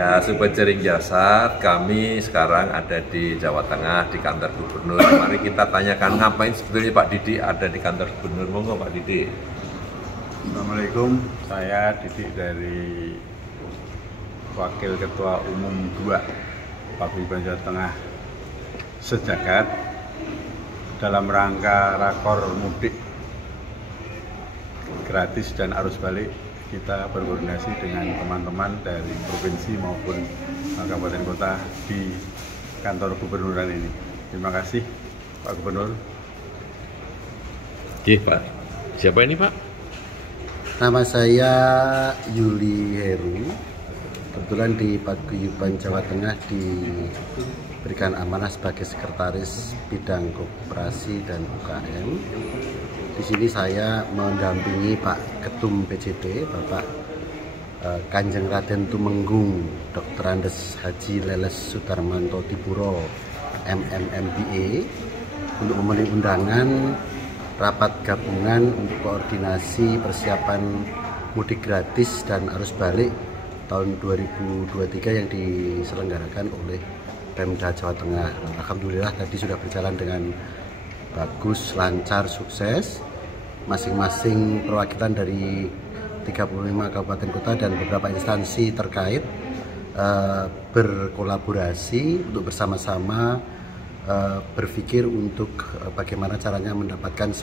Ya, Sobat Jaring Jasad, kami sekarang ada di Jawa Tengah di kantor gubernur. Mari kita tanyakan ngapain sebetulnya Pak Didi ada di kantor gubernur. Monggo Pak Didi. Assalamualaikum, saya Didi dari Wakil Ketua Umum 2 Paguyuban Jawa Tengah Sejagat dalam rangka rakor mudik gratis dan arus balik. Kita berkoordinasi dengan teman-teman dari provinsi maupun kabupaten kota di kantor gubernuran ini. Terima kasih Pak Gubernur. Oke Pak, siapa ini Pak? Nama saya Yuli Heru. Kebetulan di Paguyuban Jawa Tengah diberikan amanah sebagai Sekretaris Bidang Koperasi dan UKM. Di sini saya mendampingi Pak Ketum PJB, Bapak Kanjeng Raden Tumenggung Dr. Andes Haji Leles Sudarmanto Dipuro MMMBA untuk memenuhi undangan rapat gabungan untuk koordinasi persiapan mudik gratis dan arus balik tahun 2023 yang diselenggarakan oleh Pemda Jawa Tengah. Alhamdulillah tadi sudah berjalan dengan bagus, lancar, sukses. Masing-masing perwakilan dari 35 kabupaten kota dan beberapa instansi terkait berkolaborasi untuk bersama-sama berpikir untuk bagaimana caranya mendapatkan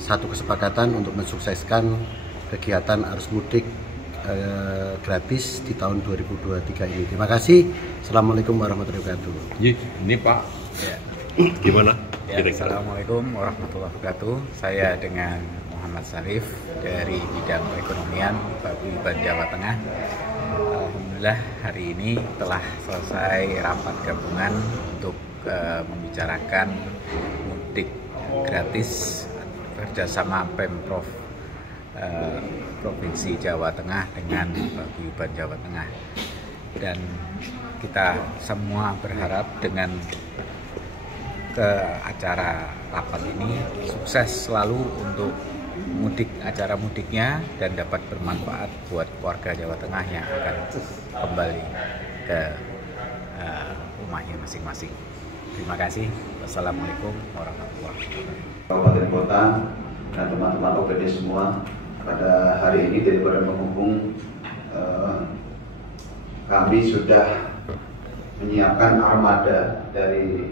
satu kesepakatan untuk mensukseskan kegiatan arus mudik gratis di tahun 2023 ini. Terima kasih. Assalamualaikum warahmatullahi wabarakatuh. Ini Pak, Ya. gimana? Assalamualaikum warahmatullahi wabarakatuh. Saya dengan Muhammad Sarif dari bidang perekonomian Paguyuban Jawa Tengah. Alhamdulillah hari ini telah selesai rapat gabungan untuk membicarakan mudik gratis kerjasama Pemprov Provinsi Jawa Tengah dengan Paguyuban Jawa Tengah, dan kita semua berharap dengan ke acara rapat ini sukses selalu untuk acara mudiknya dan dapat bermanfaat buat warga Jawa Tengah yang akan kembali ke rumahnya masing-masing. Terima kasih. Wassalamualaikum warahmatullahi wabarakatuh. Kabupaten kota dan teman-teman OPD semua, pada hari ini dari Badan Penghubung kami sudah menyiapkan armada dari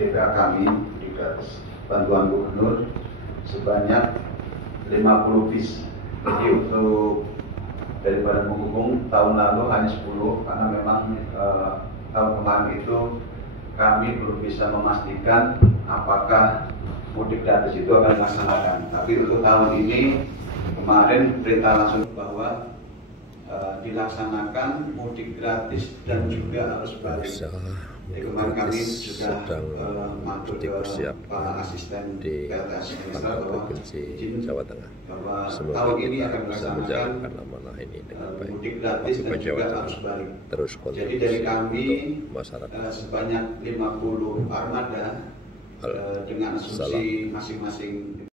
DPA kami, Dinas Bantuan Gubernur, sebanyak 50 bis. Jadi untuk dari Badan Penghubung tahun lalu hanya 10 karena memang tahun kemarin itu kami belum bisa memastikan apakah mudik gratis itu akan dilaksanakan. Tapi untuk tahun ini kemarin perintah langsung bahwa dilaksanakan mudik gratis dan juga arus balik. Jadi kemarin kami sudah matur ke para asisten di Provinsi Jawa Tengah. Semoga tahun ini akan bisa menjalankan amanah ini dengan baik. mudik gratis dan juga arus balik. Terus Jadi dari kami untuk masyarakat sebanyak 50 armada dengan asumsi masing-masing